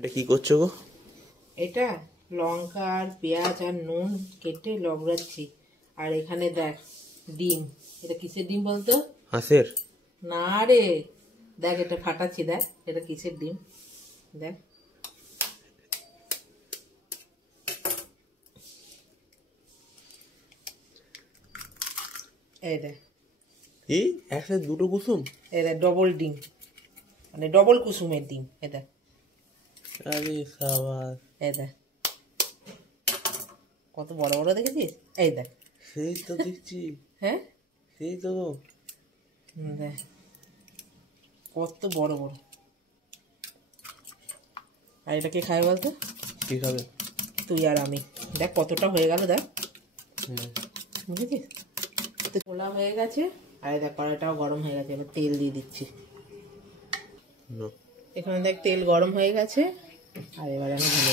এটা কি করছো গো? এটা লঙ্কা আর পেঁয়াজ আর নুন কেটে লগড়াচ্ছি। আর এখানে দেখ ডিম। এটা কিসের ডিম বলতো? হাঁসের? না রে, দেখ এটা ফাটাচ্ছি, দেখ এটা কিসের ডিম, দেখ। এই দেখ, এই একসাথে দুটো কুসুম? এই দেখ ডবল ডিম, মানে ডবল কুসুমের ডিম। এই দেখ, আরে সাবাস, এই দেখ কত বড় বড় দেখেছিস? এই দেখ, সেই তো দেখছি। হ্যাঁ সেই তো দেখ কত বড় বড়। আর এটা কে খায় বলতো? কি খাবে? তুই আর আমি। দেখ কতটা হয়ে গেল, দেখ বুঝেছিস? তো খোলা হয়ে গেছে। আর দেখ কড়াইটাও গরম হয়ে গেছে। এবার তেল দিয়ে দিচ্ছি। এখানে দেখ তেল গরম হয়ে গেছে। আর এবার আমি ঢেলে